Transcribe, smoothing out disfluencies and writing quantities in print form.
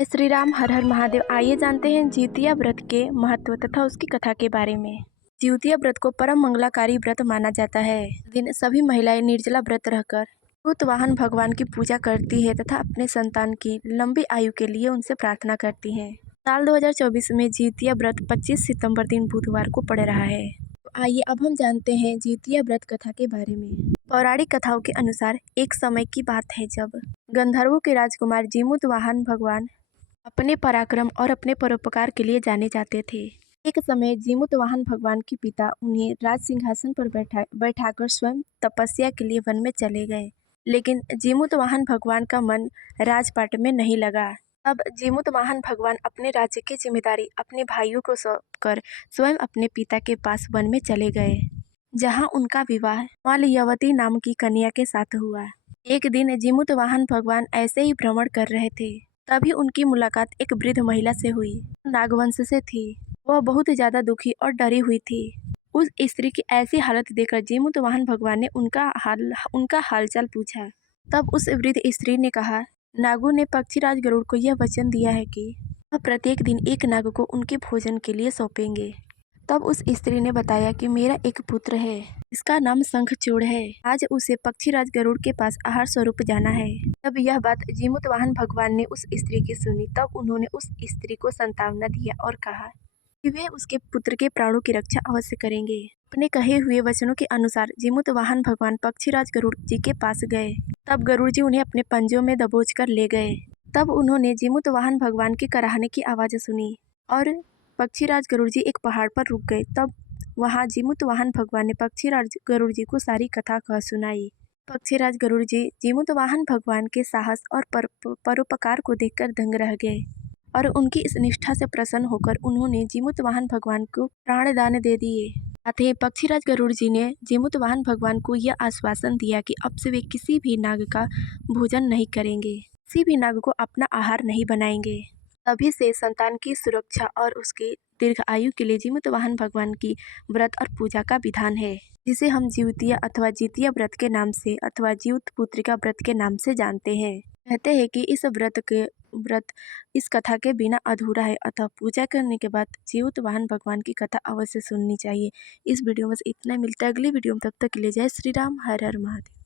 श्री राम, हर हर महादेव। आइए जानते हैं जिउतिया व्रत के महत्व तथा उसकी कथा के बारे में। जिउतिया व्रत को परम मंगलाकारी व्रत माना जाता है। इस दिन सभी महिलाएं निर्जला व्रत रहकर भूतवाहन भगवान की पूजा करती है तथा अपने संतान की लंबी आयु के लिए उनसे प्रार्थना करती हैं। साल 2024 में जिउतिया व्रत 25 सितंबर दिन बुधवार को पड़ रहा है। तो आइए अब हम जानते हैं जिउतिया व्रत कथा के बारे में। पौराणिक कथाओं के अनुसार एक समय की बात है जब गंधर्वों के राजकुमार जीमूतवाहन भगवान अपने पराक्रम और अपने परोपकार के लिए जाने जाते थे। एक समय जीमूतवाहन भगवान के पिता उन्हें राज सिंहासन पर बैठाकर स्वयं तपस्या के लिए वन में चले गए, लेकिन जीमूतवाहन भगवान का मन राजपाट में नहीं लगा। अब जीमूतवाहन भगवान अपने राज्य की जिम्मेदारी अपने भाइयों को सौंपकर स्वयं अपने पिता के पास वन में चले गए, जहाँ उनका विवाह माल्यवती नाम की कन्या के साथ हुआ। एक दिन जीमूतवाहन भगवान ऐसे ही भ्रमण कर रहे थे, तभी उनकी मुलाकात एक वृद्ध महिला से हुई। नागवंश से थी। वह बहुत ज्यादा दुखी और डरी हुई थी। उस स्त्री की ऐसी हालत देखकर जीमूतवाहन भगवान ने उनका हालचाल पूछा। तब उस वृद्ध स्त्री ने कहा, नागों ने पक्षीराज गरुड़ को यह वचन दिया है कि वह प्रत्येक दिन एक नाग को उनके भोजन के लिए सौंपेंगे। तब उस स्त्री ने बताया कि मेरा एक पुत्र है, इसका नाम शंखचूड़ है। आज उसे पक्षीराज गरुड़ के पास आहार स्वरूप जाना है। तब यह बात जीमूतवाहन भगवान ने उस स्त्री की सुनी। तब उन्होंने उस स्त्री को सांत्वना दिया और कहा कि वे उसके पुत्र के प्राणों की रक्षा अवश्य करेंगे। अपने कहे हुए वचनों के अनुसार जीमूतवाहन भगवान पक्षीराज गरुड़ जी के पास गए। तब गरुड़ जी उन्हें अपने पंजों में दबोच कर ले गए। तब उन्होंने जीमूतवाहन भगवान के कराहने की आवाज सुनी और पक्षीराज गरुड़ जी एक पहाड़ पर रुक गए। तब वहां जीमूतवाहन भगवान ने पक्षीराज गरुड़ जी को सारी कथा कह सुनाई। पक्षीराज गरुड़ जी जीमूतवाहन भगवान के साहस और परोपकार को देखकर दंग रह गए और उनकी इस निष्ठा से प्रसन्न होकर उन्होंने जीमूतवाहन भगवान को प्राणदान दे दिए। साथ ही पक्षीराज गरुड़ जी ने जीमूतवाहन भगवान को यह आश्वासन दिया कि अब से वे किसी भी नाग का भोजन नहीं करेंगे, किसी भी नाग को अपना आहार नहीं बनाएंगे। तभी से संतान की सुरक्षा और उसकी दीर्घ आयु के लिए जीमूतवाहन भगवान की व्रत और पूजा का विधान है, जिसे हम जिउतिया अथवा जितिया व्रत के नाम से अथवा जिउत पुत्रिका व्रत के नाम से जानते हैं। कहते हैं कि इस व्रत इस कथा के बिना अधूरा है, अतः पूजा करने के बाद जीउतवाहन भगवान की कथा अवश्य सुननी चाहिए। इस वीडियो में बस इतना। मिलता है अगली वीडियो में, तब तक के लिए जय श्री राम, हर हर महादेव।